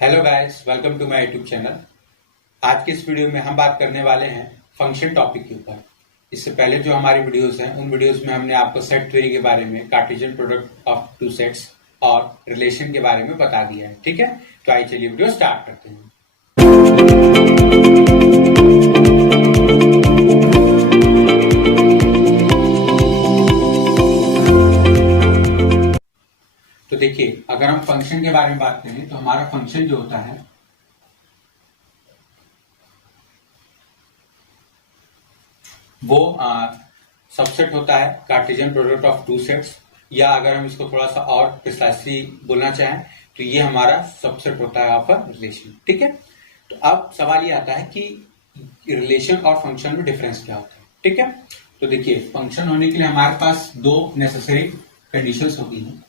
Hello guys, welcome to my YouTube channel. आज के इस वीडियो में हम बात करने वाले हैं फंक्शन टॉपिक के ऊपर। इससे पहले जो हमारी वीडियोस हैं उन वीडियोस में हमने आपको सेट थ्योरी के बारे में, Cartesian product of two sets और रिलेशन के बारे में बता दिया है। ठीक है, तो आइए चलिए वीडियो स्टार्ट करते हैं। तो देखिए, अगर हम फंक्शन के बारे में बात करें तो हमारा फंक्शन जो होता है वो सबसेट होता है Cartesian product of two sets, या अगर हम इसको थोड़ा सा और प्रिसाइसली बोलना चाहें तो ये हमारा सबसेट होता है ऑफ अ रिलेशन। ठीक है, तो अब सवाल ये आता है कि रिलेशन और फंक्शन में डिफरेंस क्या होता है। ठीक है, तो देखिए, फंक्शन होने के लिए हमारे पास दो नेसेसरी कंडीशंस होती हैं।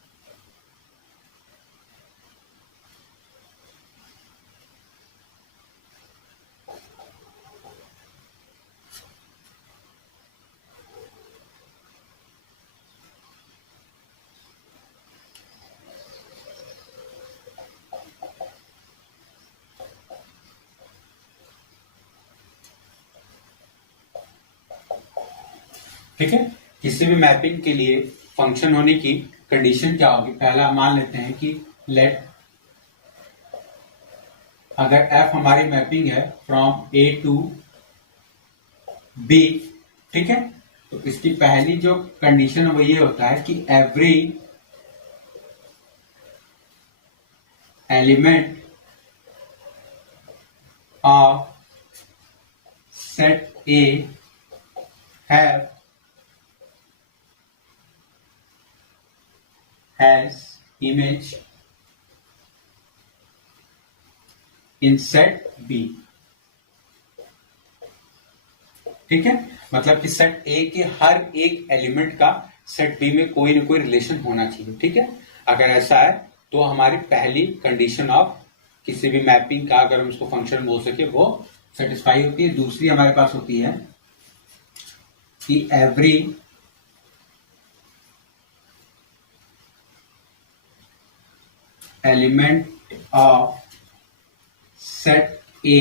ठीक है, किसी भी मैपिंग के लिए फंक्शन होने की कंडीशन क्या होगी। पहला मान लेते हैं कि लेट, अगर f हमारी मैपिंग है फ्रॉम ए टू बी, ठीक है, तो इसकी पहली जो कंडीशन है वो ये होता है कि every element of set A have has image in set B। ठीक है, मतलब कि सेट ए के हर एक एलिमेंट का सेट बी में कोई ना कोई रिलेशन होना चाहिए। ठीक है, अगर ऐसा है तो हमारी पहली कंडीशन ऑफ किसी भी मैपिंग का, अगर हम उसको फंक्शन बोल सके, वो सेटिस्फाई होती है। दूसरी हमारे पास होती है कि every element of set A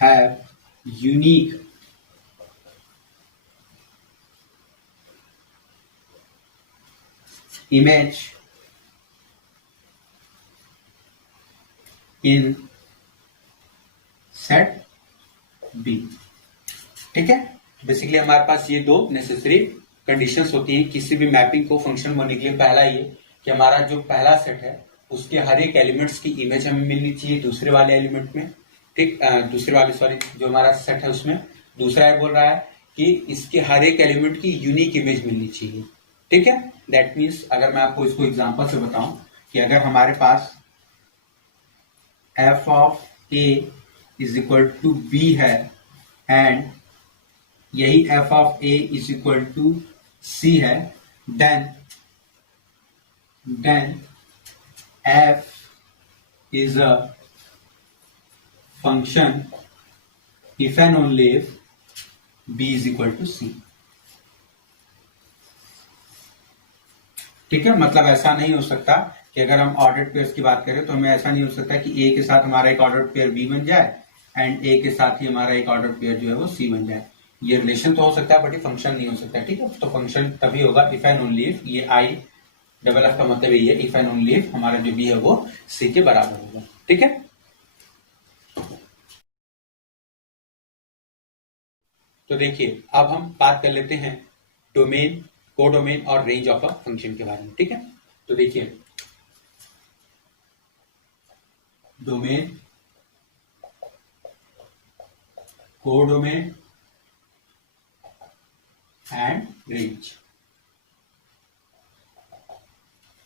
have unique image in set B। ठीक है, बेसिकली हमारे पास ये दो नेसेसरी कंडीशंस होती हैं किसी भी मैपिंग को फंक्शन बनने के लिए। पहला ये कि हमारा जो पहला सेट है उसके हर एक एलिमेंट्स की इमेज हमें मिलनी चाहिए दूसरे वाले एलिमेंट में। ठीक, दूसरे वाले सॉरी जो हमारा सेट है उसमें। दूसरा ये बोल रहा है कि इसके हर एक एलिमेंट की यूनिक इमेज मिलनी चाहिए। ठीक है, दैट मीन्स अगर मैं आपको इसको एग्जाम्पल से बताऊं कि अगर हमारे पास F of A is equal to B है एंड यही F of A is equal to C है, then f is a function if and only if b is equal to c। ठीक है, मतलब ऐसा नहीं हो सकता कि अगर हम ऑर्डर्ड पेयर्स की बात करें तो हमें ऐसा नहीं हो सकता कि a के साथ हमारा एक ऑर्डर्ड पेयर b बन जाए एंड a के साथ ही हमारा एक ऑर्डर्ड पेयर जो है वो c बन जाए। ये रिलेशन तो हो सकता है बट ये फंक्शन नहीं हो सकता। ठीक है, तो फंक्शन तभी होगा इफ एंड ओनली इफ, ये आई डबल एफ का मतलब ये इफ एंड ओनली इफ हमारा जो बी है वो सी के बराबर होगा। ठीक है, तो देखिए, अब हम बात कर लेते हैं डोमेन, कोडोमेन और रेंज ऑफ अ फंक्शन के बारे में। ठीक है, तो देखिए, डोमेन, कोडोमेन एंड रेंज।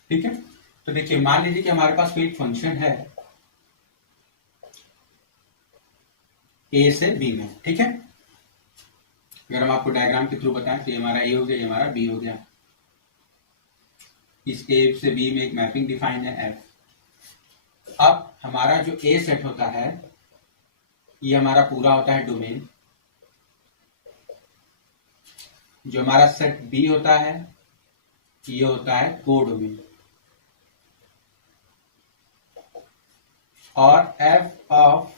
ठीक है, तो देखिए, मान लीजिए कि हमारे पास कोई फंक्शन है ए से बी में। ठीक है, अगर हम आपको डायग्राम के थ्रू बताएं तो ये हमारा ए हो गया, ये हमारा बी हो गया। इस ए से बी में एक मैपिंग डिफाइंड है एफ। अब हमारा जो ए सेट होता है ये हमारा पूरा होता है डोमेन। जो हमारा सेट बी होता है ये होता है कोडोमेन। और एफ ऑफ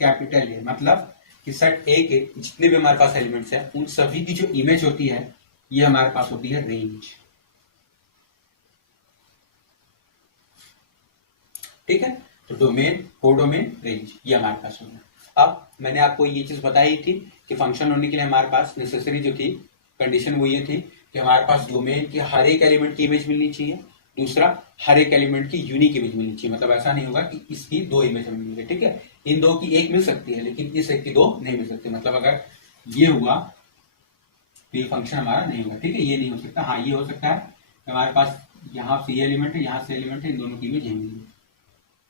कैपिटल ए, मतलब कि सेट ए के जितने भी हमारे पास एलिमेंट्स हैं उन सभी की जो इमेज होती है ये हमारे पास होती है रेंज। ठीक है, तो डोमेन, कोडोमेन, रेंज, ये हमारे पास होगा। अब मैंने आपको ये चीज बताई थी कि फंक्शन होने के लिए हमारे पास नेसेसरी जो थी कंडीशन वो ये थी कि हमारे पास डोमेन के हर एक एलिमेंट की इमेज मिलनी चाहिए, दूसरा हर एक एलिमेंट की यूनिक इमेज मिलनी चाहिए। मतलब ऐसा नहीं होगा कि इसकी दो इमेज मिलेंगे, ठीक है, इन दो की एक मिल सकती है लेकिन इस एक की दो नहीं मिल सकती। मतलब अगर ये हुआ तो ये फंक्शन हमारा नहीं होगा, ठीक है, ये नहीं हो सकता। हाँ, ये हो सकता है हमारे पास यहाँ से ये एलिमेंट है, यहाँ से एलिमेंट है, इन दोनों की इमेज यही मिलेगी,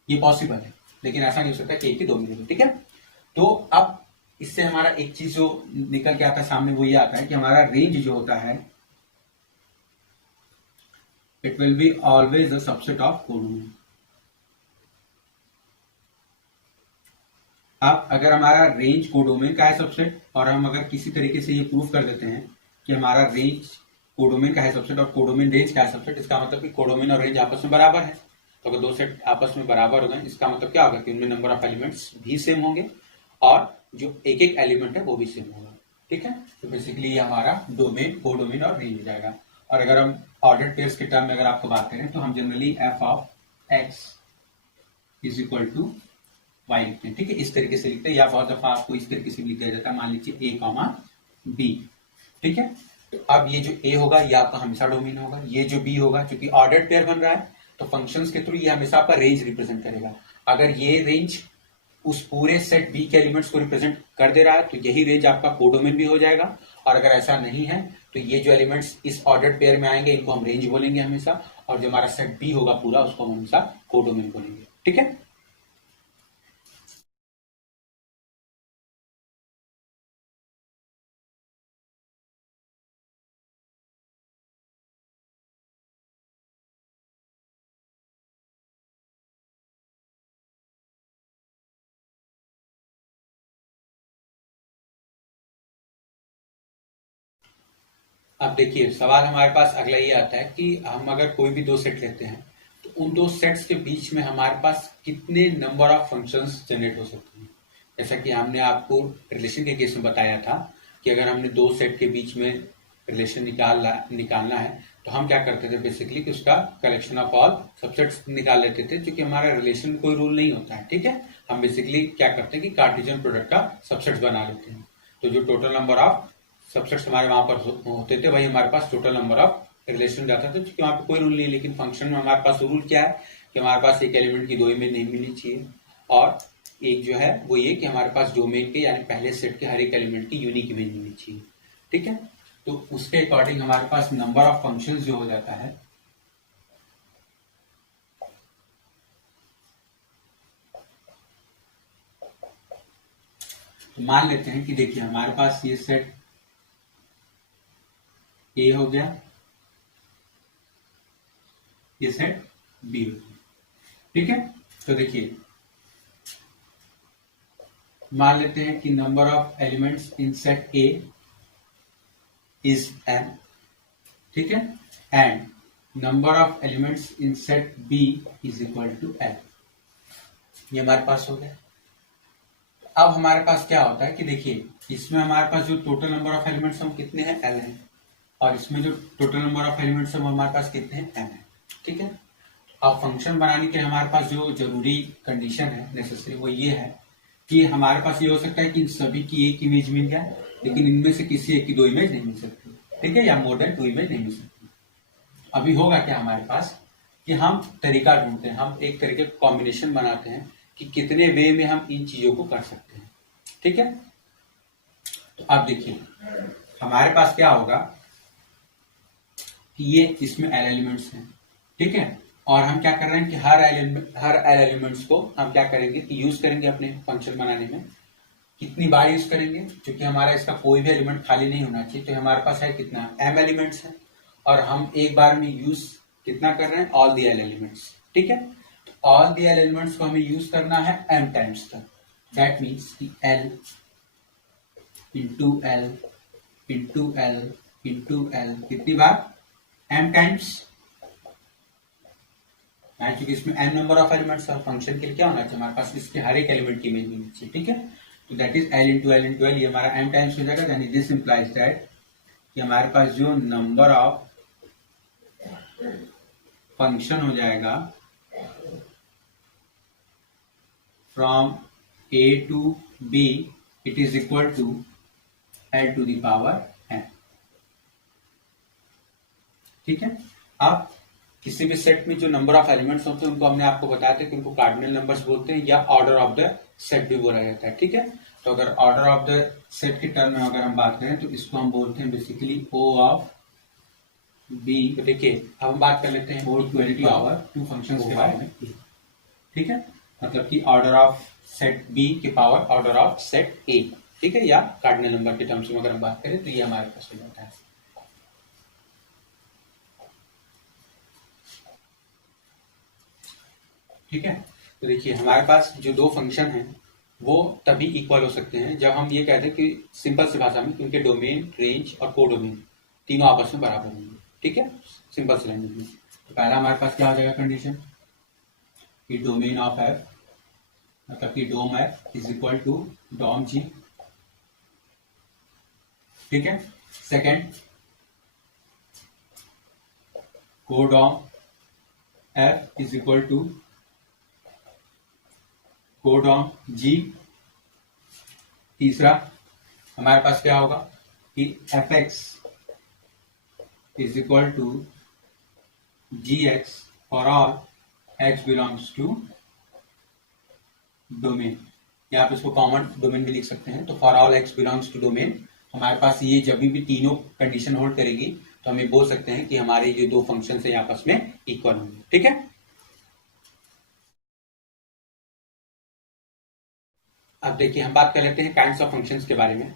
ये पॉसिबल है, लेकिन ऐसा नहीं हो सकता कि एक की दो मिलेगी। ठीक है, तो अब इससे हमारा एक चीज जो निकल के आता है सामने वो ये आता है कि हमारा रेंज जो होता है it will be always a subset of codomain. अब अगर हमारा रेंज कोडोमेन का है सबसेट और हम अगर किसी तरीके से ये प्रूव कर देते हैं कि हमारा रेंज कोडोमेन का है सबसेट और कोडोमेन रेंज का है सबसेट, इसका मतलब कि कोडोमेन और रेंज आपस में बराबर है। तो अगर दो सेट आपस में बराबर हो गए इसका मतलब क्या होगा कि उनमें नंबर ऑफ एलिमेंट्स भी सेम होंगे और जो एक एक एलिमेंट है वो भी सेम होगा। ठीक है, तो बेसिकली ये हमारा डोमेन, कोडोमेन और रेंज हो जाएगा। और अगर हम ऑर्डर पेयर्स के टर्म में अगर आपको बात करें तो हम generally f of x is equal to y लिखते हैं। ठीक है, इस तरीके से लिखते हैं या बहुत दफा आपको इस तरीके से लिख दिया जाता है, मान लीजिए ए कॉमा बी। ठीक है, तो अब ये जो ए होगा ये आपका हमेशा डोमेन होगा, ये जो बी होगा क्योंकि ऑर्डर्ड पेयर बन रहा है तो फंक्शंस के थ्रू ये हमेशा आपका रेंज रिप्रेजेंट करेगा। अगर ये रेंज उस पूरे सेट बी के एलिमेंट्स को रिप्रेजेंट कर दे रहा है तो यही रेंज आपका कोडोमेन भी हो जाएगा। और अगर ऐसा नहीं है तो ये जो एलिमेंट्स इस ऑर्डर्ड पेयर में आएंगे इनको हम रेंज बोलेंगे हमेशा, और जो हमारा सेट बी होगा पूरा उसको हम हमेशा कोडोमेन बोलेंगे। ठीक है, अब देखिए सवाल हमारे पास अगला ये आता है कि हम अगर कोई भी दो सेट लेते हैं तो उन दो सेट्स के बीच में हमारे पास कितने नंबर ऑफ फंक्शंस जनरेट हो सकते हैं। जैसा कि हमने आपको रिलेशन के केस में बताया था कि अगर हमने दो सेट के बीच में रिलेशन निकालना है तो हम क्या करते थे बेसिकली कि उसका कलेक्शन ऑफ ऑल सबसेट्स निकाल लेते थे, क्योंकि हमारा रिलेशन कोई रूल नहीं होता है। ठीक है, हम बेसिकली क्या करते हैं कि कार्टेशियन प्रोडक्ट का सबसेट्स बना लेते हैं, तो जो टोटल नंबर ऑफ सबसेट्स हमारे वहां पर होते थे वही हमारे पास टोटल नंबर ऑफ रिलेशन जाता था, क्योंकि वहां पे कोई रूल नहीं। लेकिन फंक्शन में हमारे पास रूल क्या है कि हमारे पास एक एलिमेंट की दो इमेज नहीं मिलनी चाहिए, और एक जो है वो ये कि हमारे पास डोमेन के यानी पहले सेट के हर एक एलिमेंट की यूनिक इमेज मिलनी चाहिए। ठीक है, तो उसके अकॉर्डिंग हमारे पास नंबर ऑफ फंक्शन जो हो जाता है तो मान लेते हैं कि देखिए हमारे पास ये सेट ए हो गया, ये सेट बी हो गया। ठीक है, तो देखिए मान लेते हैं कि number of elements in set A is n। ठीक है, and number of elements in set B is equal to n। ये हमारे पास हो गया। अब हमारे पास क्या होता है कि देखिए इसमें हमारे पास जो टोटल नंबर ऑफ एलिमेंट्स हम कितने हैं, l है, और इसमें जो टोटल नंबर ऑफ एलिमेंट्स है वो हमारे पास कितने हैं, n है। ठीक है, अब फंक्शन बनाने के लिए हमारे पास जो जरूरी कंडीशन है नेसेसरी वो ये है कि हमारे पास ये हो सकता है कि इन सभी की एक इमेज मिल जाए लेकिन इनमें से किसी एक की दो इमेज नहीं मिल सकती। ठीक है, या मोर देन टू इमेज नहीं मिल सकती। अभी होगा क्या हमारे पास कि हम तरीका ढूंढते हैं, हम एक तरीके का कॉम्बिनेशन बनाते हैं कि कितने वे में हम इन चीजों को कर सकते हैं। ठीक है, तो अब देखिए हमारे पास क्या होगा कि ये इसमें एल एलिमेंट्स हैं। ठीक है, और हम क्या कर रहे हैं कि हर एल एलिमेंट्स को हम क्या करेंगे कि यूज करेंगे अपने फंक्शन बनाने में। कितनी बार यूज करेंगे, क्योंकि हमारा इसका कोई भी एलिमेंट खाली नहीं होना चाहिए, तो हमारे पास है कितना m एलिमेंट्स है और हम एक बार में यूज कितना कर रहे हैं, ऑल दी एल एलिमेंट्स। ठीक है, ऑल दी एल एलिमेंट्स को हमें यूज करना है m टाइम्स तक। दैट मीन्स कि l into L into L into L कितनी बार, m टाइम्स चूंकि इसमें n नंबर ऑफ एलिमेंट्स है, फंक्शन के लिए क्या होना चाहिए हमारे पास इसके हर एक एलिमेंट की इमेज होनी चाहिए, ठीक है। तो that is l into L into L, ये हमारा m टाइम्स हो जाएगा, यानी दिस इंप्लाइज दैट कि हमारे पास जो नंबर ऑफ फंक्शन हो जाएगा from a to b it is equal to l to the power n, ठीक है। अब किसी भी सेट में जो नंबर ऑफ एलिमेंट्स होते हैं उनको हमने आपको बताया था कि उनको कार्डिनल नंबर्स बोलते हैं या ऑर्डर ऑफ द सेट भी बोला जाता है, ठीक है। तो अगर ऑर्डर ऑफ द सेट के टर्म में अगर हम बात करें तो इसको हम बोलते हैं बेसिकली ओ ऑफ बी। तो देखिए अब हम बात कर लेते हैं ओ टू एल पावर टू फंक्शंस के बारे में, ठीक है। मतलब कि ऑर्डर ऑफ सेट बी के power order of set A, ठीक है, या कार्डिनल नंबर के टर्म्स में अगर हम बात करें तो ये हमारे पास हो जाता है, ठीक है। तो देखिए हमारे पास जो दो फंक्शन हैं वो तभी इक्वल हो सकते हैं जब हम ये कहते हैं कि सिंपल सी भाषा में उनके डोमेन, रेंज और कोडोमेन तीनों आपस में बराबर होंगे, ठीक है, सिंपल सी लैंग्वेज में। तो पहला हमारे पास क्या हो जाएगा कंडीशन कि डोमेन ऑफ एफ, मतलब कि dom F is equal to dom G, ठीक है। Second codom F is equal to codom G. तीसरा हमारे पास क्या होगा कि F X is equal to G X for all x belongs to domain, या आप इसको कॉमन डोमेन भी लिख सकते हैं। तो for all x belongs to domain हमारे पास ये जब भी तीनों कंडीशन होल्ड करेगी तो हम ये बोल सकते हैं कि हमारे ये दो फंक्शन है आपस में इक्वल होंगे, ठीक है। अब देखिए हम बात कर लेते हैं काइंड्स ऑफ फंक्शंस के बारे में।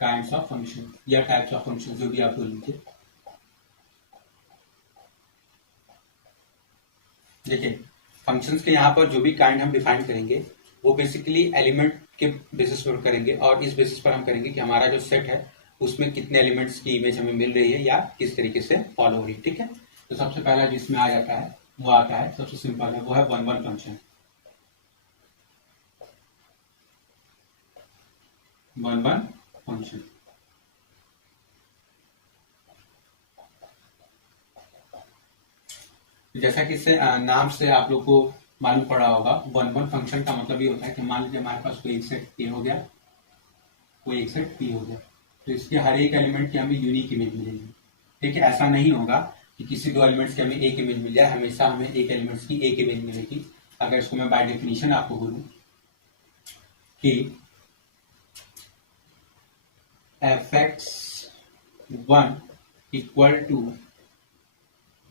काइंड्स ऑफ फंक्शन या टाइप्स ऑफ फंक्शन जो भी आप बोल लीजिए। देखिए फंक्शंस के यहाँ पर जो भी काइंड हम डिफाइन करेंगे वो बेसिकली एलिमेंट के बेसिस पर करेंगे, और इस बेसिस पर हम करेंगे कि हमारा जो सेट है उसमें कितने एलिमेंट्स की इमेज हमें मिल रही है या किस तरीके से फॉलो हो रही है, ठीक है। तो सबसे पहला जिसमें आ जाता है वो आता है, सबसे सिंपल है, वो है one one function. One one function जैसा कि इससे नाम से आप लोग को मालूम पड़ा होगा, वन वन फंक्शन का मतलब ये होता है कि मान लीजिए हमारे पास कोई एक सेट ए हो गया, कोई एक सेट बी हो गया, तो इसके हर एक एलिमेंट की हमें यूनिक इमेज मिलेगी, ठीक है। ऐसा नहीं होगा कि किसी दो एलिमेंट्स की हमें एक इमेज मिल जाए, हमेशा हमें एक एलिमेंट्स की एक इमेज मिलेगी। अगर इसको मैं बाय डेफिनेशन आपको बोलूं कि fx1 equal to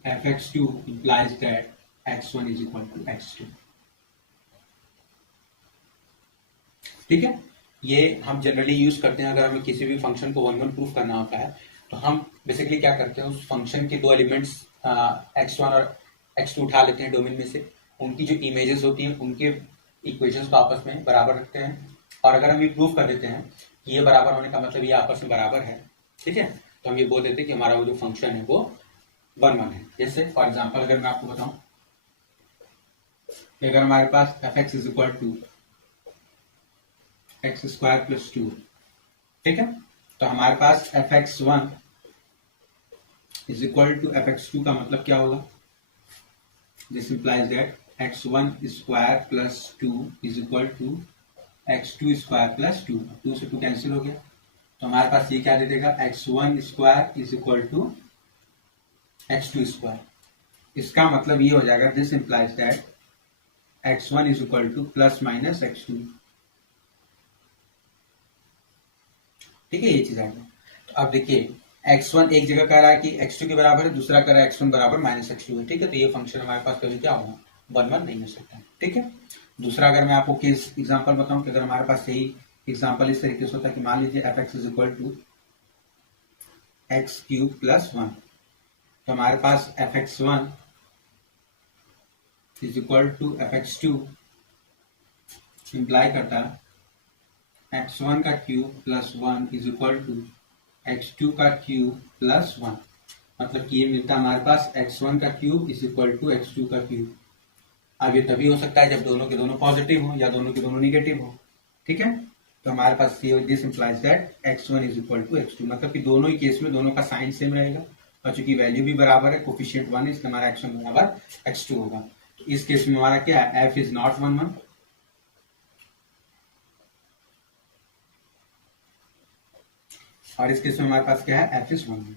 fx2 implies that x1 is equal to x2, ठीक है। ये हम जनरली यूज करते हैं अगर हमें किसी भी फंक्शन को वन वन प्रूफ करना होता है तो हम बेसिकली क्या करते हैं, उस फंक्शन के दो एलिमेंट्स x1 और x2 उठा लेते हैं डोमेन में से, उनकी जो इमेजेस होती हैं उनके इक्वेशंस को आपस में बराबर रखते हैं, और अगर हम ये प्रूफ कर देते हैं कि ये बराबर होने का मतलब ये आपस में बराबर है, ठीक है, तो हम ये बोल देते हैं कि हमारा वो जो फंक्शन है वो वन वन है। जैसे फॉर एग्जाम्पल अगर मैं आपको बताऊं कि अगर हमारे पास F X is equal to X square plus two, ठीक है, तो हमारे पास F X one is equal to F X two का मतलब क्या होगा, this implies that x one square plus two is equal to X two square plus two, two से टू कैंसिल हो गया, तो हमारे पास ये क्या दे देगा, X one square is equal to X two square. इसका मतलब ये हो जाएगा, this implies that x one is equal to plus minus x two, ठीक है, ये चीज आएगा। तो अब देखिए x1 एक जगह कह रहा है कि x2 के बराबर है, दूसरा कह रहा है x1 बराबर माइनस x2 है, ठीक है, तो ये फंक्शन हमारे पास कभी क्या होगा, वन वन नहीं हो सकता, ठीक है। दूसरा अगर मैं आपको केस एग्जांपल बताऊं कि अगर हमारे पास यही एग्जांपल इस तरीके से होता है कि मान लीजिए F X is equal to X cube plus one, तो हमारे पास F X one is equal to F X two implies करता है एक्स वन का cube plus one is equal to x2 का क्यूब प्लस 1, मतलब कि ये मिलता है हमारे पास x1 का cube is equal to x2 का क्यूब। अब ये तभी हो सकता है जब दोनों के दोनों पॉजिटिव हो या दोनों के दोनों निगेटिव हो, ठीक है। तो हमारे पास this implies that x1 is equal to x2, मतलब कि दोनों ही केस में दोनों का साइन सेम रहेगा और चूंकि वैल्यू भी बराबर है, कोफिशिएंट 1 है, इसलिए हमारा x1 बराबर x2 होगा। तो इस केस में हमारा क्या है, f इज नॉट 1 1, और इस केस में हमारे पास क्या है, f इज 1 1,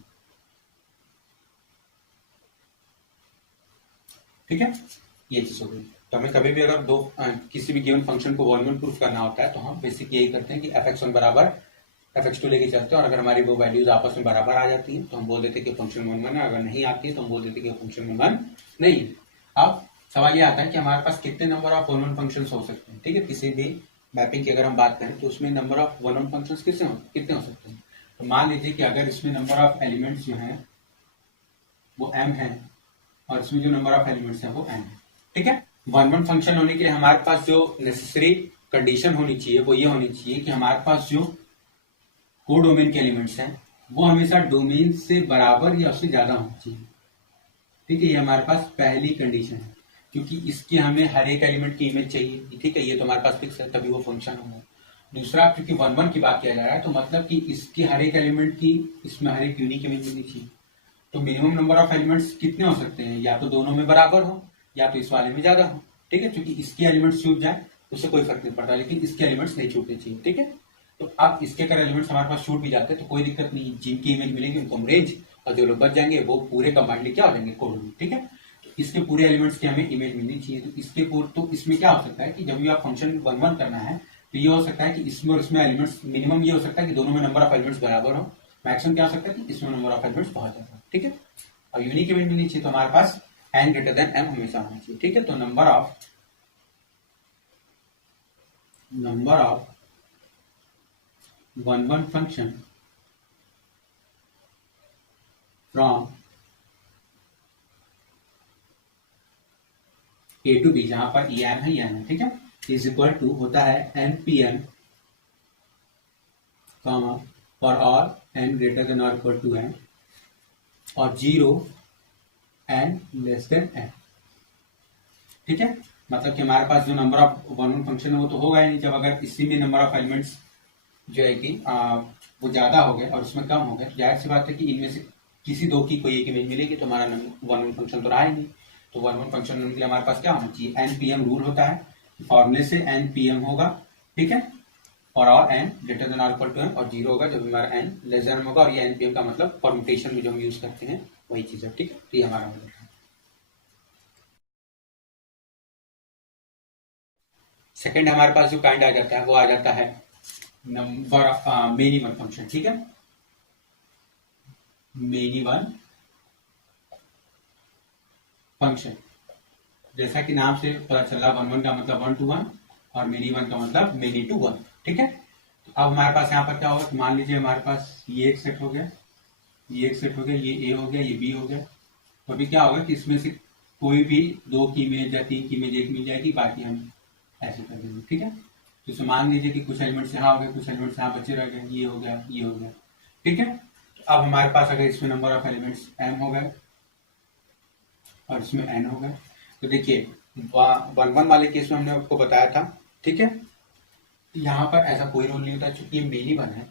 ठीक है। ये चीज हो गई। तो हमें कभी भी अगर किसी भी गिवन फंक्शन को वॉल्यूम प्रूफ करना होता है तो हम बेसिक यही करते हैं कि fx1 बराबर fx2 लेके चलते हैं, और अगर हमारी वो वैल्यूज आपस में बराबर आ जाती हैं तो हम बोल देते हैं कि फंक्शन 1 1 है, अगर नहीं आती है तो हम बोल देते हैं कि फंक्शन 1 1 नहीं है। अब सवाल ये आता है कि हमारे पास कितने number of one one function हो सकते हैं, ठीक है। किसी भी मैपिंग की अगर हम बात करें तो उसमें number of one one function कितने हो सकते हैं। तो मान लीजिए कि अगर इसमें नंबर ऑफ एलिमेंट्स जो है वो m है और इसमें जो नंबर ऑफ एलिमेंट्स है वो n है, ठीक है। वन वन फंक्शन होने के लिए हमारे पास जो नेसेसरी कंडीशन होनी चाहिए वो ये होनी चाहिए कि हमारे पास जो को डोमेन के एलिमेंट्स हैं वो हमेशा डोमेन से बराबर या उससे ज्यादा होना चाहिए, ठीक है। ये हमारे पास पहली कंडीशन है, क्योंकि इसकी हमें हर एक एलिमेंट की इमेज चाहिए, ठीक है। ये तो हमारे पास फिक्स है, तभी वो फंक्शन होगा। दूसरा, क्योंकि वन वन की बात किया जा रहा है तो मतलब कि इसकी हर एक एलिमेंट की इसमें हर एक यूनिक इमेज मिलनी चाहिए। तो मिनिमम नंबर ऑफ एलिमेंट्स कितने हो सकते हैं, या तो दोनों में बराबर हो या तो इस वाले में ज्यादा हो, ठीक है। क्योंकि इसके एलिमेंट्स छूट जाए उससे कोई फर्क नहीं पड़ता, लेकिन इसके एलिमेंट्स नहीं छूटने चाहिए, ठीक है। तो अब इसके अगर एलिमेंट्स हमारे पास छूट भी जाते हैं तो कोई दिक्कत नहीं, जिनकी इमेज मिलेगी उनको हम रेंज, और जो लोग बच जाएंगे वो पूरे कंबाइंडली क्या हो जाएंगे, कोड में, ठीक है। तो इसके पूरे एलिमेंट्स की हमें इमेज मिलनी चाहिए। तो इसके तो इसमें क्या हो सकता है कि जब भी आप फंक्शन वन वन करना है तो ये हो सकता है कि इसमें और इसमें एलिमेंट्स मिनिमम ये हो सकता है कि दोनों में नंबर ऑफ एलिमेंट्स बराबर हो, मैक्सिमम क्या हो सकता है कि इसमें नंबर ऑफ एलिमेंट्स बहुत ज्यादा हो, ठीक है। और यूनिक इमेज मिलनी चाहिए तो हमारे पास n ग्रेटर देन m हमेशा होना चाहिए, ठीक है। तो number of one one function from a to b, जहां पर e m है e n है, ठीक है, इज इक्वल टू होता है npm for all n greater then और इक्वल टू n और 0 n लेस देन n, ठीक है। मतलब कि हमारे पास जो number of one one function है वो तो होगा ही नहीं जब अगर इसी में नंबर ऑफ एलिमेंट्स जो है कि वो ज्यादा हो गए और उसमें कम हो गए, तो जाहिर सी बात है कि इनमें से किसी दो की कोई एक इमेज मिलेगी तो हमारा वन वन फंक्शन तो रहा ही नहीं। तो वन वन फंक्शन के लिए हमारे पास क्या होना चाहिए, npm रूल होता है, फॉर्मूले से npm होगा, ठीक है, और n ग्रेटर देन और इक्वल टू n, और 0 होगा जब हमारा n लेस देन होगा, और ये npm का मतलब फॉर्मुलेशन में जो हम यूज करते हैं वही चीज है, ठीक है। तो ये हमारा मतलब है। सेकेंड हमारे पास जो काइंड आ जाता है वो आ जाता है number of many one function, ठीक है। मेनी वन फंक्शन, जैसा कि नाम से पता चल रहा, वन वन का मतलब वन टू वन और मेनी वन का मतलब मेनी टू वन, ठीक है। तो अब हमारे पास यहाँ पर क्या होगा, मान लीजिए हमारे पास ये एक सेट हो गया, ये एक सेट हो गया, ये ए हो गया, ये बी हो गया। तो अभी क्या होगा कि इसमें से कोई भी दो की इमेज या तीन की इमेज एक मिल जाएगी, बाकी हम ऐसे कर देंगे, ठीक है। तो मान लीजिए कि कुछ एलिमेंट्स यहाँ हो गए, कुछ एलिमेंट्स यहाँ बचे रह गए, ये हो गया, ये हो गया, ठीक है। तो अब हमारे पास अगर इसमें नंबर ऑफ एलिमेंट्स m हो गए और इसमें n हो गए, तो देखिए वन वन वाले केस में हमने आपको बताया था, ठीक है। यहाँ पर ऐसा कोई रूल नहीं होता, चूंकि ये मेनी वन है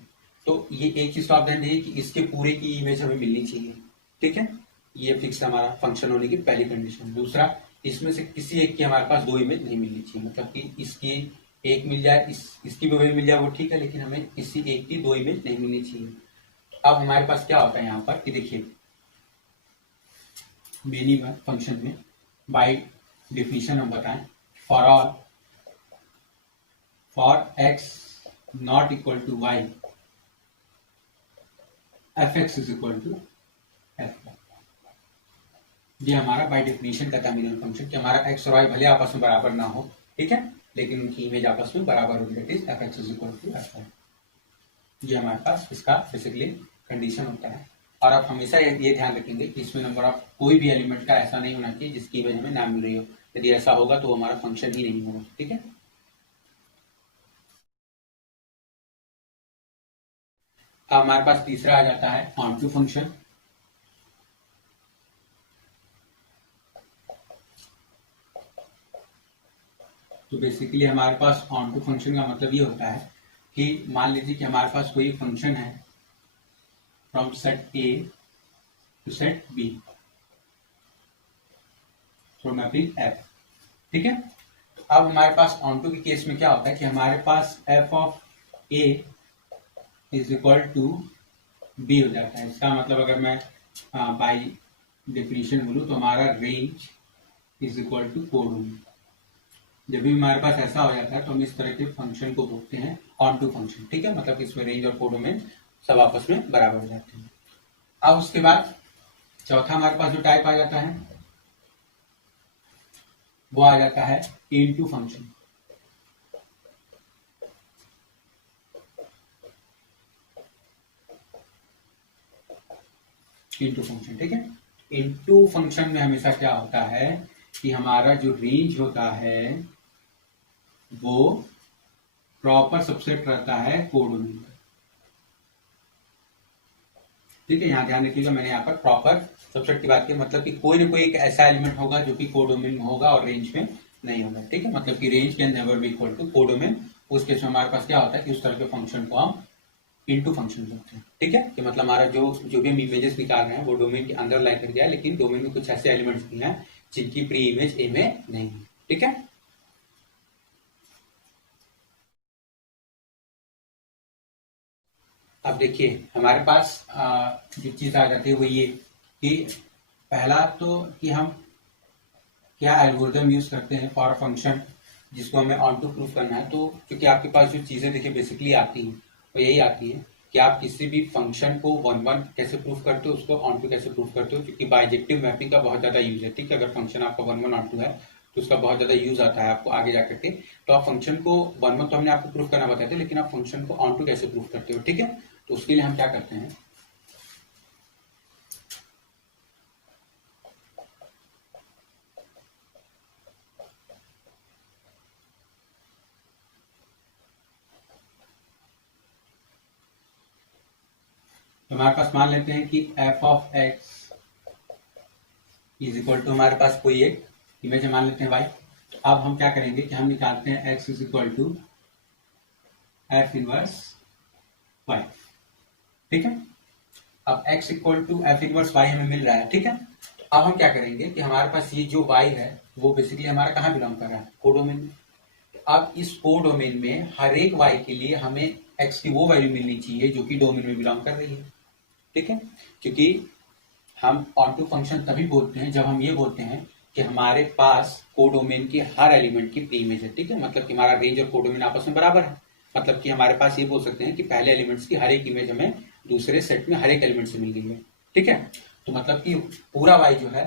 तो ये एक चीज तो आप ध्यान दीजिए कि इसके पूरे की इमेज हमें मिलनी चाहिए, ठीक है। ये फिक्स हमारा फंक्शन होने की पहली कंडीशन। दूसरा, इसमें से किसी एक की हमारे पास दो इमेज नहीं मिलनी चाहिए, मतलब कि इसकी एक मिल जाए, इसकी भी इमेज मिल जाए वो ठीक है, लेकिन हमें इसी एक की दो इमेज नहीं मिलनी चाहिए। तो अब हमारे पास क्या होता है यहाँ पर कि देखिए मेनी वन फंक्शन में बाय डिफिनीशन हम बताएं, for x not equal to y fx is equal to f। ये हमारा बाय डेफिनेशन का था मिनिमम फंक्शन कि हमारा x और y भले आपस में बराबर ना हो, ठीक है, लेकिन उनकी इमेज आपस में बराबर होगी, that is fx is equal to f। ये हमारे पास इसका बेसिकली कंडीशन होता है। और आप हमेशा ये ध्यान रखेंगे कि इसमें नंबर ऑफ कोई भी एलिमेंट का ऐसा नहीं होना चाहिए जिसकी इमेज हमें ना मिल रही हो, यदि ऐसा होगा तो हमारा फंक्शन ही नहीं होगा, ठीक है। अब हमारे पास तीसरा आ जाता है ऑन टू फंक्शन। तो बेसिकली हमारे पास ऑन टू फंक्शन का मतलब ये होता है कि मान लीजिए कि हमारे पास कोई फंक्शन है from set A to set B for mapping F, ठीक है। तो अब हमारे पास ऑन टू के केस में क्या होता है कि हमारे पास F of A is equal to B हो जाता है। इसका मतलब अगर मैं बाई डेफिनेशन बोलूँ तो हमारा range is equal to codomain. जब भी हमारे पास ऐसा हो जाता है तो हम इस तरह के फंक्शन को बोलते हैं ऑन टू फंक्शन, ठीक है। मतलब इसमें रेंज और कोडोमेन सब आपस में बराबर हो जाते हैं। अब उसके बाद चौथा हमारे पास जो टाइप आ जाता है वो आ जाता है इनटू फंक्शन। इनटू फंक्शन, ठीक है। इनटू फंक्शन में हमेशा क्या होता है कि हमारा जो रेंज होता है वो प्रॉपर सबसेट रहता है कोडोमेन का, ठीक है। यहां ध्यान रखिएगा, मैंने यहाँ पर प्रॉपर सबसेट की बात की, मतलब कि कोई ना कोई एक ऐसा एलिमेंट होगा जो कि कोडोमेन में होगा और रेंज में नहीं होगा, ठीक है। मतलब कि range can never be equal to codomain. उस केस में हमारे पास क्या होता है कि उस तरह के फंक्शन को हम इनटू फंक्शन बोलते हैं, ठीक है। कि मतलब हमारा जो भी हम इमेजेस निकाल रहे हैं वो डोमेन के अंदर लाई कर गया है, लेकिन डोमेन में कुछ ऐसे एलिमेंट्स भी हैं जिनकी प्री इमेज ए में नहीं है, ठीक है। अब देखिए हमारे पास जो चीज आ जाती है वो ये कि पहला तो कि हम क्या एल्गोरिथम यूज करते हैं फॉर फंक्शन जिसको हमें ऑन टू प्रूफ करना है। तो क्योंकि आपके पास जो चीजें देखिए बेसिकली आती हैं वो यही आती है कि आप किसी भी फंक्शन को वन वन कैसे प्रूफ करते हो, उसको ऑन टू कैसे प्रूफ करते हो, क्योंकि बाइजेक्टिव मैपिंग का बहुत ज्यादा यूज है, ठीक है। अगर फंक्शन आपका वन वन ऑन टू है तो उसका बहुत ज्यादा यूज आता है आपको आगे जाकर के। तो आप फंक्शन को वन वन तो हमने आपको प्रूफ करना बताया था, लेकिन आप फंक्शन को ऑन टू कैसे प्रूफ करते हो, ठीक है। तो उसके लिए हम क्या करते हैं, तो हमारे पास मान लेते हैं कि f of x is equal to हमारे पास कोई एक इमेज मान लेते हैं वाई। तो अब हम क्या करेंगे कि हम निकालते हैं x is equal to f inverse y, ठीक है। अब x equal to f inverse y हमें मिल रहा है, ठीक है। तो अब हम क्या करेंगे कि हमारे पास ये जो y है वो बेसिकली हमारा कहाँ बिलोंग कर रहा है, कोडोमेन में। तो अब इस कोडोमेन में हर एक y के लिए हमें x की वो वैल्यू मिलनी चाहिए जो कि डोमेन में बिलोंग कर रही है, ठीक है। क्योंकि हम ऑन टू फंक्शन तभी बोलते हैं जब हम ये बोलते हैं कि हमारे पास कोडोमेन के हर एलिमेंट की प्री इमेज है, ठीक है। मतलब कि हमारा रेंज और कोडोमेन आपस में बराबर है। मतलब कि हमारे पास ये बोल सकते हैं कि पहले एलिमेंट्स की हर एक इमेज हमें दूसरे सेट में हर एक एलिमेंट से मिल गई है, ठीक है। तो मतलब कि पूरा वाई जो है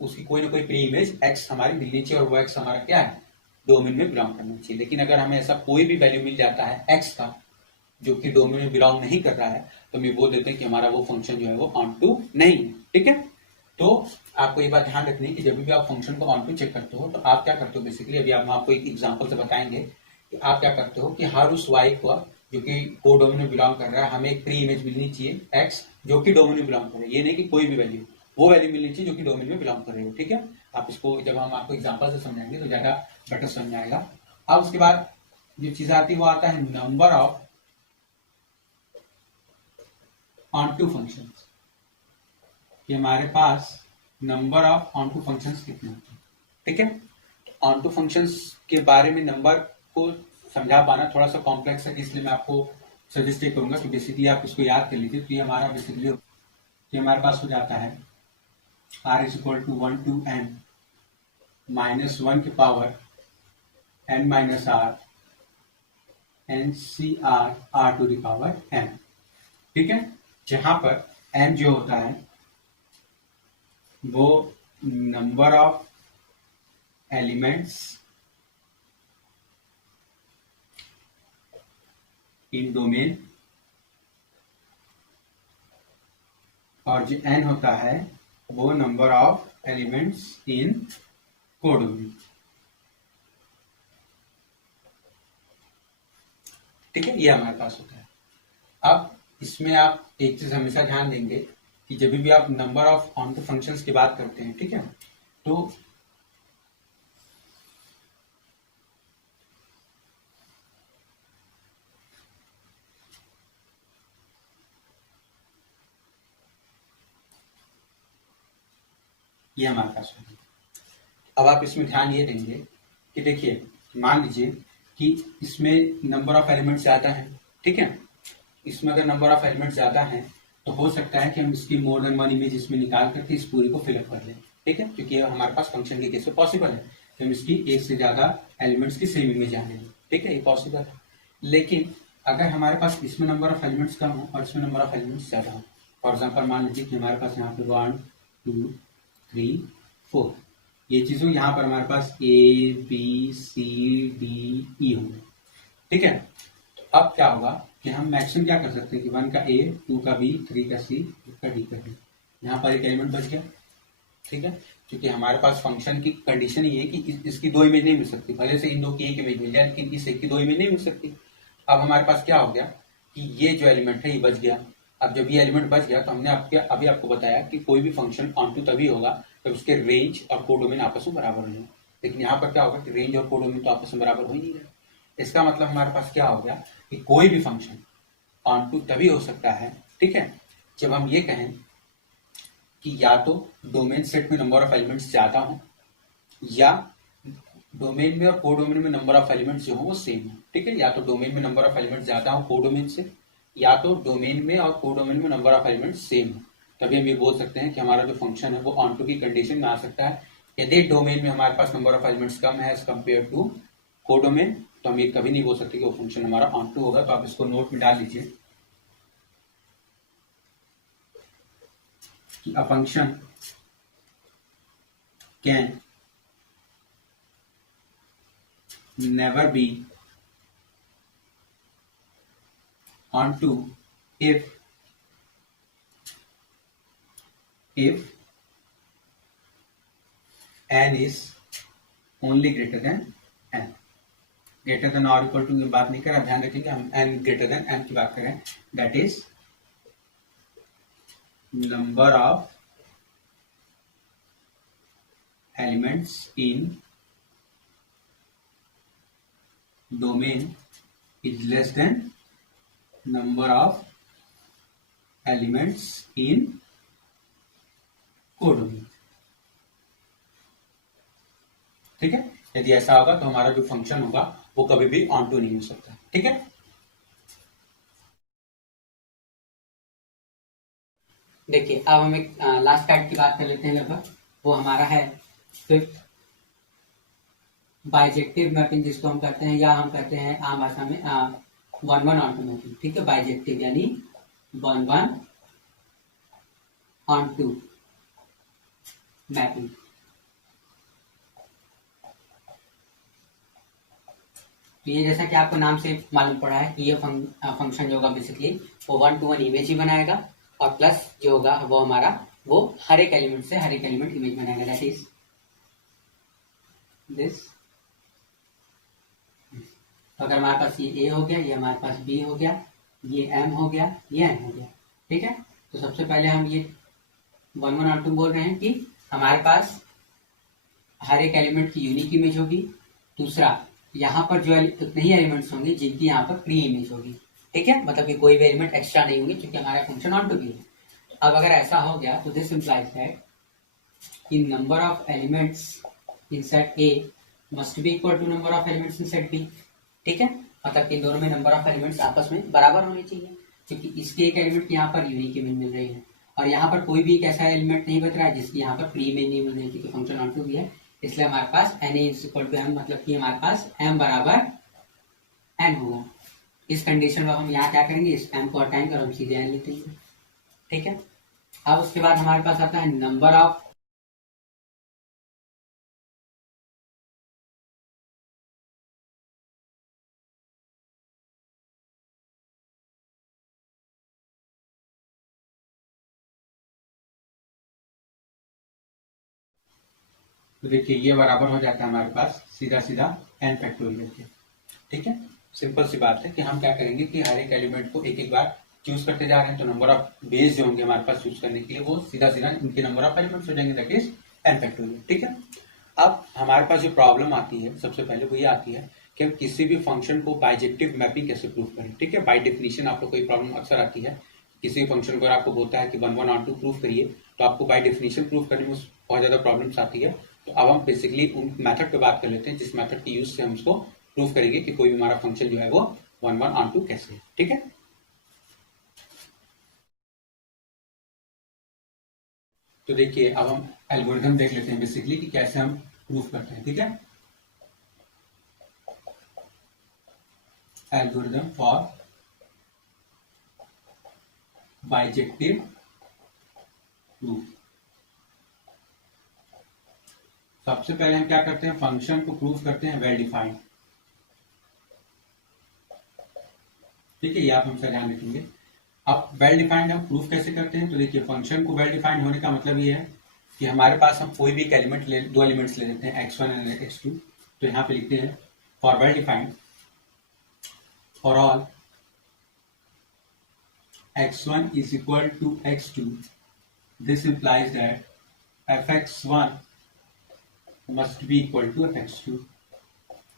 उसकी कोई ना कोई प्री इमेज एक्स हमारी मिलनी चाहिए और वो एक्स हमारा क्या है, डोमेन में बिलोंग करना चाहिए। लेकिन अगर हमें ऐसा कोई भी वैल्यू मिल जाता है एक्स का जो कि डोमेन में बिलोंग नहीं कर रहा है तो हम ये बोल देते हैं कि हमारा वो फंक्शन जो है वो ऑन टू नहीं है, ठीक है। तो आपको ये बात ध्यान रखनी है कि जब भी आप फंक्शन को ऑन टू चेक करते हो तो आप क्या करते हो, बेसिकली अभी हम आपको एक एग्जांपल से बताएंगे कि आप क्या करते हो कि हर उस वाई को जो कि को डोमेन में बिलोंग कर रहा है हमें एक प्री इमेज मिलनी चाहिए एक्स जो कि डोमेन में बिलोंग कर रहा है। ये नहीं कि कोई भी वैल्यू, वो वैल्यू मिलनी चाहिए जो कि डोमेन में बिलोंग कर रही है, ठीक है। आप इसको जब हम आपको एग्जाम्पल से समझाएंगे तो ज्यादा बेटर समझ आएगा। अब उसके बाद जो चीज आती है वो आता है number of onto function, कि हमारे पास number of onto function कितने होते हैं, ठीक है। ऑन टू फंक्शन के बारे में नंबर को समझा पाना थोड़ा सा कॉम्प्लेक्स है, इसलिए मैं आपको सजेस्ट करूंगा कि बेसिकली आप इसको याद कर लीजिए। तो ये हमारा बेसिकली ये हमारे पास हो जाता है r is equal to 1 to n minus 1 की power n minus r n c r r to the power n, ठीक है। जहां पर n जो होता है वो number of elements in domain और जो n होता है वो number of elements in codomain, ठीक है। ये हमारे पास होता है। अब इसमें आप एक चीज हमेशा ध्यान देंगे कि जब भी आप number of onto functions की बात करते हैं, ठीक है, तो ये हमारे पास होगी। अब आप इसमें ध्यान ये देंगे कि देखिए, मान लीजिए कि इसमें नंबर ऑफ एलिमेंट ज्यादा है, ठीक है, इसमें अगर नंबर ऑफ एलिमेंट ज्यादा है तो हो सकता है कि हम इसकी मोर देन वन इमेज इसमें निकाल करके इस पूरी को फिलअप कर लें, ठीक है, क्योंकि हमारे पास फंक्शन के केस में पॉसिबल है कि हम इसकी एक से ज्यादा एलिमेंट्स की सेम इमेज आने दें, ठीक है, ये पॉसिबल है। लेकिन अगर हमारे पास इसमें नंबर ऑफ एलिमेंट्स कम हो और इसमें नंबर ऑफ एलिमेंट्स ज्यादा हो, फॉर एग्जाम्पल मान लीजिए कि हमारे पास यहाँ पे 1 2 3 4 ये चीज हो, यहाँ पर हमारे पास A B C D E होंगे, ठीक है। तो अब क्या होगा कि हम मैक्सिमम क्या कर सकते हैं कि 1 का A, 2 का B, 3 का C, 4 का D का D, यहाँ पर एक एलिमेंट बच गया, ठीक है, क्योंकि हमारे पास फंक्शन की कंडीशन ये है कि इसकी दो इमेज नहीं मिल सकती, भले से इन दो की एक इमेज मिल जाए लेकिन इस एक की दो इमेज नहीं मिल सकती। अब हमारे पास क्या हो गया कि ये जो एलिमेंट है ये बच गया। अब जब ये एलिमेंट बच गया तो हमने अभी आपको बताया कि कोई भी फंक्शन ऑन टू तभी होगा जब उसके रेंज और कोडोमेन आपस में बराबर हो जाए, लेकिन यहाँ पर क्या होगा कि रेंज और कोडोमेन तो आपस में बराबर हो ही नहीं रहा। इसका मतलब हमारे पास क्या हो गया कि कोई भी फंक्शन ऑन टू तभी हो सकता है, ठीक है, जब हम ये कहें कि या तो डोमेन सेट में नंबर ऑफ एलिमेंट्स ज्यादा हो या डोमेन में और कोडोमेन में नंबर ऑफ एलिमेंट्स जो हो वो सेम हो, ठीक है, या तो डोमेन में नंबर ऑफ एलिमेंट्स ज्यादा हो कोडोमेन से, या तो डोमेन में और कोडोमेन में नंबर ऑफ एलिमेंट्स सेम हो, तभी हम ये बोल सकते हैं कि हमारा जो फंक्शन है वो ऑन टू की कंडीशन में आ सकता है। यदि डोमेन में हमारे पास नंबर ऑफ एलिमेंट्स कम है एज कम्पेयर टू कोडोमेन तो हम ये कभी नहीं बोल सकते कि वो फंक्शन हमारा ऑन टू होगा। तो आप इसको नोट में डाल लीजिए कि a function can never be onto if n is only greater than n। Greater then और इक्वल टू की बात नहीं करें, ध्यान रखेंगे हम n ग्रेटर देन n की बात करें, that is number of elements in domain is less than number of elements in codomain, ठीक है। यदि ऐसा होगा तो हमारा जो फंक्शन होगा वो कभी भी ऑन टू नहीं हो सकता, ठीक है। देखिए अब हम एक लास्ट टाइप की बात कर लेते हैं लगभग, वो हमारा है फिफ्थ बाइजेक्टिव मैपिंग जिसको हम करते हैं या हम कहते हैं आम भाषा में 1-1 ऑन टू मैपिंग, ठीक है, बाइजेक्टिव यानी 1-1 ऑन टू मैपिंग। तो ये जैसा कि आपको नाम से मालूम पड़ा है कि ये फंक्शन जो होगा बेसिकली वो 1-to-1 इमेज ही बनाएगा और प्लस जो होगा वो हमारा वो हर एक एलिमेंट से हर एक एलिमेंट इमेज बनाएगा, दैट इज दिस। तो अगर हमारे पास ये A हो गया, ये हमारे पास B हो गया, ये M हो गया, ये N हो गया, ठीक है। तो सबसे पहले हम ये 1-1 ऑन टू बोल रहे हैं कि हमारे पास हर एक एलिमेंट की यूनिक इमेज होगी। दूसरा, यहाँ पर जो उतने ही एलिमेंट्स होंगे जिनकी यहाँ पर प्री इमेज होगी, ठीक है, मतलब कि कोई भी एलिमेंट एक्स्ट्रा नहीं होंगे क्योंकि हमारा फंक्शन ऑन टू भी है। अब अगर ऐसा हो गया तो this implies that in number of elements in set A must be equal to number of elements in set B, ठीक है, मतलब कि दोनों में नंबर ऑफ एलिमेंट्स आपस में बराबर होने चाहिए क्योंकि इसके एक एलिमेंट की यहाँ पर यूनिक इमेज मिल रही है और यहाँ पर कोई भी एक ऐसा एलिमेंट नहीं बच रहा है जिसकी यहाँ पर प्री इमेज नहीं मिल रही क्योंकि फंक्शन ऑन टू भी है। इसलिए हमारे पास n is equal to m, मतलब कि हमारे पास m बराबर n होगा। इस कंडीशन में हम यहाँ क्या करेंगे, इस m को हटाएंगे और हम सीधे n लेते हैं, ठीक है। अब उसके बाद हमारे पास आता है नंबर ऑफ तो देखिए ये बराबर हो जाता है हमारे पास सीधा सीधा n फैक्टोरियल के, ठीक है। सिंपल सी बात है कि हम क्या करेंगे कि हर एक एलिमेंट को एक एक बार चूज करते जा रहे हैं तो नंबर ऑफ बेस जो होंगे हमारे पास चूज करने के लिए वो सीधा सीधा इनके नंबर ऑफ एलिमेंट्स हो जाएंगे, दैट इज n फैक्टोरियल। ठीक है, अब हमारे पास जो प्रॉब्लम आती है सबसे पहले वो ये आती है कि हम किसी भी फंक्शन को बाइजेक्टिव मैपिंग कैसे प्रूव करें। ठीक है, बाय डेफिनेशन आपको कोई प्रॉब्लम अक्सर आती है, किसी फंक्शन को अगर आपको बोलता है कि 1 1 ऑन 2 प्रूव करिए तो आपको बाय डेफिनेशन प्रूव करने में बहुत ज्यादा प्रॉब्लम्स आती है। तो अब हम बेसिकली उन मेथड पे बात कर लेते हैं जिस मेथड के यूज से हम उसको प्रूव करेंगे कि कोई भी हमारा फंक्शन जो है वो 1 1 ऑन 2 कैसे है। ठीक है, तो देखिए अब हम एल्गोरिथम देख लेते हैं बेसिकली कि कैसे हम प्रूफ करते हैं। ठीक है, एल्गोरिथम फॉर बाइजेक्टिव प्रूफ। सबसे पहले हम क्या करते हैं, फंक्शन को प्रूफ करते हैं वेल डिफाइंड। ठीक है, ये आप हमसे ध्यान रखेंगे। अब वेल डिफाइंड हम प्रूफ कैसे करते हैं, तो देखिए फंक्शन को वेल डिफाइंड होने का मतलब ये है कि हमारे पास हम कोई भी एक एलिमेंट दो एलिमेंट्स ले लेते हैं x1 एंड x2। तो यहां पे लिखते हैं for well defined for all x1 is equal to x2, this implies that fx1 must be equal to fx2।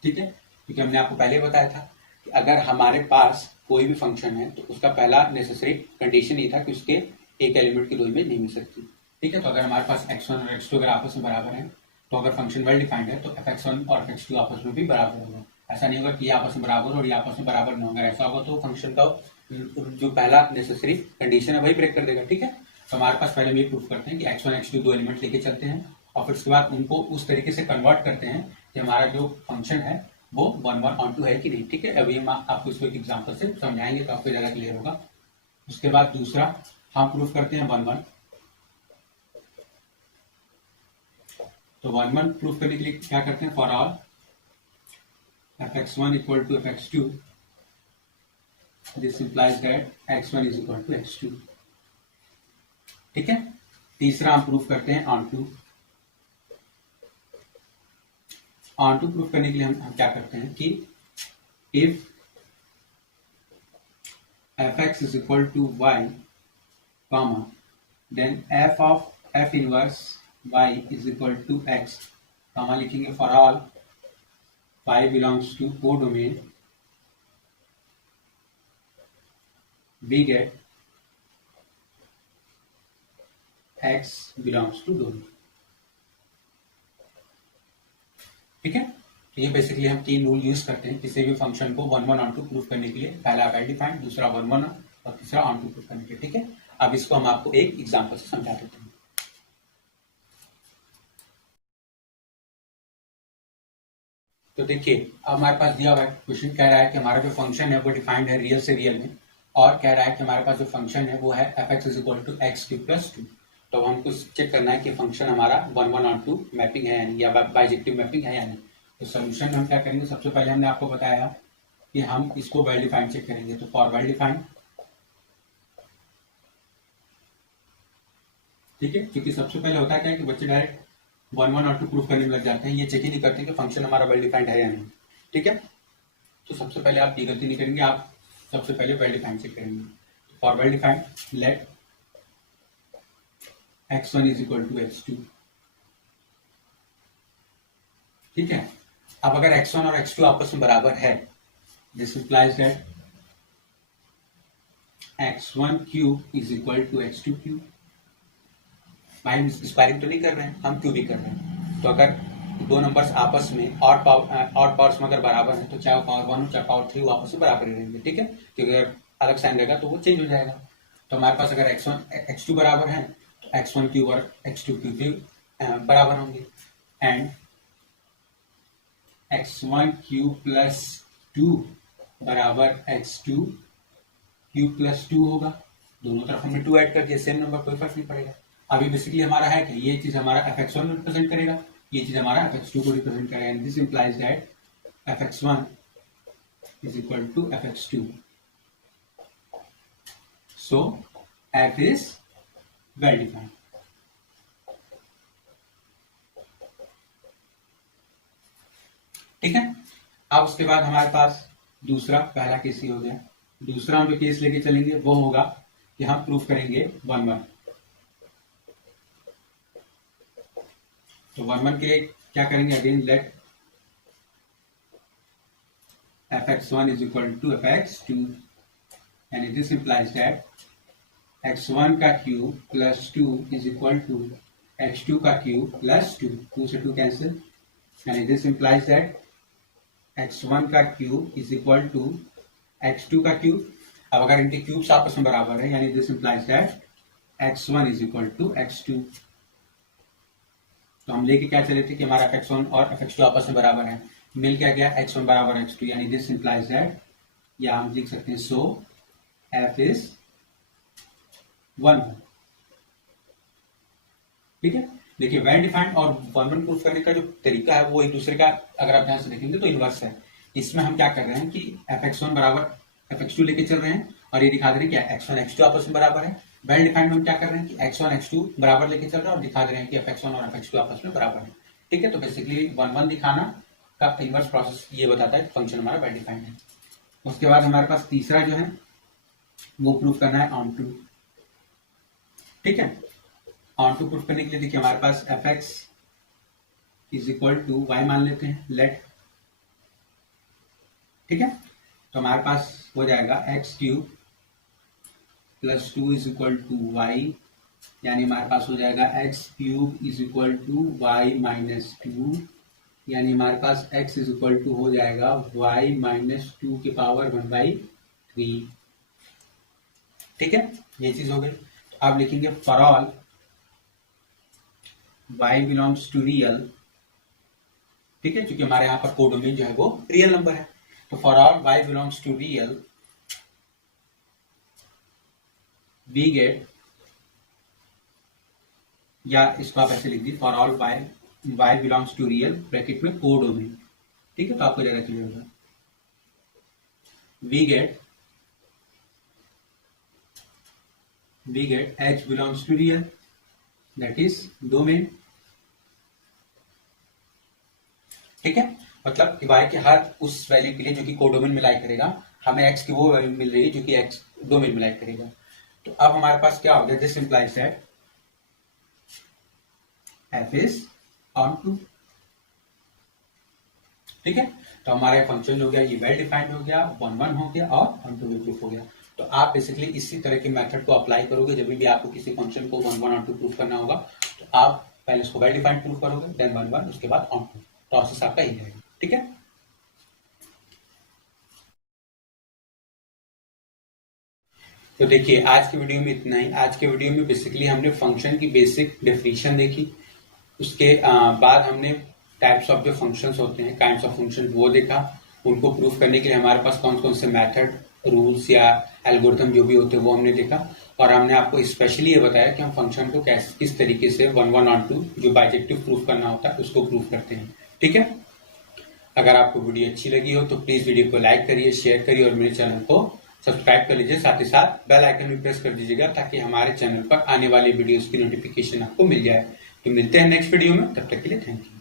ठीक है, क्योंकि हमने आपको पहले बताया था कि अगर हमारे पास कोई भी फंक्शन है तो उसका पहला नेसेसरी कंडीशन ये था कि उसके एक एलिमेंट की दो इमेज नहीं मिल सकती। ठीक है, तो अगर हमारे पास x1 और x2 अगर आपस में बराबर है तो अगर फंक्शन वेल डिफाइंड है तो fx1 और fx2 आपस में भी बराबर होगा। ऐसा नहीं होगा कि ये आपस में बराबर और ये आपस में बराबर नहीं होगा, ऐसा होगा तो फंक्शन का जो पहला नेसेसरी कंडीशन है वही ब्रेक कर देगा। ठीक है, तो हमारे पास पहले हम ये प्रूफ करते हैं कि x1 x2 दो एलिमेंट लेके चलते हैं और फिर उसके बाद उनको उस तरीके से कन्वर्ट करते हैं कि हमारा जो फंक्शन है वो 1 1 ऑन 2 है कि नहीं। ठीक है, अभी हम आपको इसको एक एग्जांपल से समझाएंगे तो आपको ज्यादा क्लियर होगा। उसके बाद दूसरा हम प्रूफ करते हैं 1 1। तो 1 1 प्रूफ करने के लिए क्या करते हैं, for all fx1 equal to fx2, this implies that x1 is equal to x2। ठीक है, तीसरा हम प्रूफ करते हैं onto. Onto proof करने के लिए हम क्या करते हैं कि if fx is equal to y, comma, then f inverse y is equal to x, comma लिखेंगे for all y belongs to codomain, we get x belongs to domain। ठीक है, तो ये बेसिकली हम तीन रूल यूज करते हैं किसी भी फंक्शन को 1 1 ऑन 2 प्रूफ करने के लिए। पहला वेल डिफाइंड, दूसरा 1 1 और तीसरा ऑन 2 प्रूफ करने के लिए। ठीक है, अब इसको हम आपको एक एग्जांपल से समझा देते हैं। तो देखिए अब हमारे पास दिया हुआ है क्वेश्चन, कह रहा है कि हमारा जो फंक्शन है वो डिफाइंड है रियल से रियल में और कह रहा है कि हमारे पास जो फंक्शन है वो है fx is equal to x3 plus 2। तो हमको चेक करना है कि फंक्शन हमारा 1 1 ऑन 2 मैपिंग है यानी या बाइजेक्टिव मैपिंग है या नहीं। तो सोल्यूशन में हम क्या करेंगे, सबसे पहले हमने आपको बताया कि हम इसको वेल डिफाइंड चेक करेंगे। तो फॉर वेल डिफाइंड, ठीक है, क्योंकि सबसे पहले होता है क्या कि बच्चे डायरेक्ट 1 1 और 2 प्रूफ करने में लग जाते हैं, ये चेक ही नहीं करते कि फंक्शन हमारा वेल डिफाइंड है या नहीं। ठीक है, तो सबसे पहले आप ये गलती नहीं करेंगे, आप सबसे पहले वेल डिफाइंड चेक करेंगे। For well defined let x1 is equal to x2। ठीक है, अब अगर x1 और x2 आपस में बराबर है, this implies that x1 cube is equal to x2 cube. हम स्क्वायरिंग तो नहीं कर रहे हैं, हम क्यूब ही कर रहे हैं। तो अगर दो नंबर्स आपस में और पावर्स में अगर बराबर है तो चाहे पावर 1 हो चाहे पावर 3 आपस में बराबर ही रहेंगे। ठीक है, क्योंकि अगर अलग साइन रहेगा तो वो चेंज हो जाएगा। तो हमारे पास अगर x1 x2 बराबर है तो x1 क्यूब और x2 क्यूब भी बराबर होंगे एंड x1 क्यूब प्लस 2 बराबर x2 क्यूब प्लस 2 होगा। दोनों तरफ हमने 2 ऐड कर दिया, सेम नंबर, कोई फर्क नहीं पड़ेगा। अभी बेसिकली हमारा है कि ये चीज हमारा fx1 रिप्रेजेंट करेगा, ये चीज हमारा fx2 को रिप्रेजेंट करेगा and this implies that fx1 is equal to fx2। So f is well defined. ठीक है, अब उसके बाद हमारे पास दूसरा, पहला केस ही हो गया, दूसरा हम जो केस लेके चलेंगे वो होगा कि हम प्रूफ करेंगे 1 1। तो 1 1 के लिए क्या करेंगे, again let fx1 is equal to fx2 and this implies that x1 का cube plus 2 is equal to x2 का क्यूब प्लस 2, 2 से 2 cancel, and this implies that x1 का cube is equal to x2 का cube. अब अगर इनके cubes आपस में बराबर है यानी this implies that x1 is equal to x2। तो हम लेके क्या चले थे कि हमारा fx1 और fx2 आपस में बराबर है, मिल क्या गया x1 बराबर x2, यानी दिस इंप्लाइज दैट, या हम लिख सकते हैं सो f is 1 1। ठीक है, देखिए वेल डिफाइंड और 1 1 प्रूफ करने का जो तरीका है वो एक दूसरे का अगर आप ध्यान से देखेंगे तो इनवर्स है। इसमें हम क्या कर रहे हैं कि fx1 बराबर fx2 लेके चल रहे हैं और ये दिखा दे रहे हैं कि x1 x2 आपस में बराबर है। वेल डिफाइंड में हम क्या कर रहे हैं कि x1 x2 बराबर लेके चल रहे हैं और दिखा दे रहे हैं कि fx1 और fx2 आपस में बराबर है। ठीक है, तो बेसिकली 1 1 दिखाना का इनवर्स प्रोसेस ये बताता है फंक्शन हमारा वेल डिफाइंड है। उसके बाद हमारे पास तीसरा जो है वो प्रूफ करना है ऑन टू। ठीक है, ऑन टू प्रूफ करने के लिए देखिए हमारे पास fx is equal to y मान लेते हैं, लेट। ठीक है, तो हमारे पास हो जाएगा x cube plus 2 is equal to y, यानी हमारे पास हो जाएगा x cube is equal to y minus 2, यानी हमारे पास x इज इक्वल टू हो जाएगा y माइनस 2 के पावर 1/3। ठीक है, ये चीज हो गई। तो आप लिखेंगे for all y belongs to real. ठीक है, क्योंकि हमारे यहाँ पर कोडोमेन जो है वो रियल नंबर है, तो for all y belongs to real we get, या इसको आप ऐसे लिख दी for all y belongs to real bracket में कोडोमेन। ठीक है, तो आपको ज्यादा क्लियर होगा। We get h belongs to real that is domain. ठीक है, मतलब कि y के हर उस वैल्यू के लिए जो कि कोडोमेन में लाई करेगा, हमें x की वो वैल्यू मिल रही है जो कि x डोमेन में लाई करेगा। तो अब हमारे पास क्या हो गया, this implies that f is on to. ठीक है, तो हमारा फंक्शन हो गया ये वेल डिफाइंड हो गया, 1 1 हो गया और ऑन टू प्रूफ हो गया। तो आप बेसिकली इसी तरह के मेथड को अप्लाई करोगे जब भी आपको किसी फंक्शन को 1 1 ऑन टू प्रूफ करना होगा। तो आप पहले उसको वेल डिफाइंड प्रूफ करोगे, देन 1 1, उसके बाद ऑन टू, प्रोसेस आपका यही रहेगा। ठीक है, तो देखिए आज की वीडियो में इतना ही। आज के वीडियो में बेसिकली हमने फंक्शन की बेसिक डेफिनेशन देखी, उसके बाद हमने टाइप्स ऑफ जो फंक्शंस होते हैं, काइंड्स ऑफ फंक्शन वो देखा, उनको प्रूफ करने के लिए हमारे पास कौन कौन से मेथड, रूल्स या एल्गोरिथम जो भी होते हैं वो हमने देखा, और हमने आपको स्पेशली ये बताया कि हम फंक्शन को किस तरीके से 1 1 ऑन टू जो बाइजेक्टिव प्रूफ करना होता है उसको प्रूफ करते हैं। ठीक है, अगर आपको वीडियो अच्छी लगी हो तो प्लीज वीडियो को लाइक करिए, शेयर करिए और मेरे चैनल को सब्सक्राइब कर लीजिए। साथ ही साथ बेल आइकन भी प्रेस कर दीजिएगा ताकि हमारे चैनल पर आने वाली वीडियोस की नोटिफिकेशन आपको मिल जाए। तो मिलते हैं नेक्स्ट वीडियो में, तब तक के लिए थैंक यू।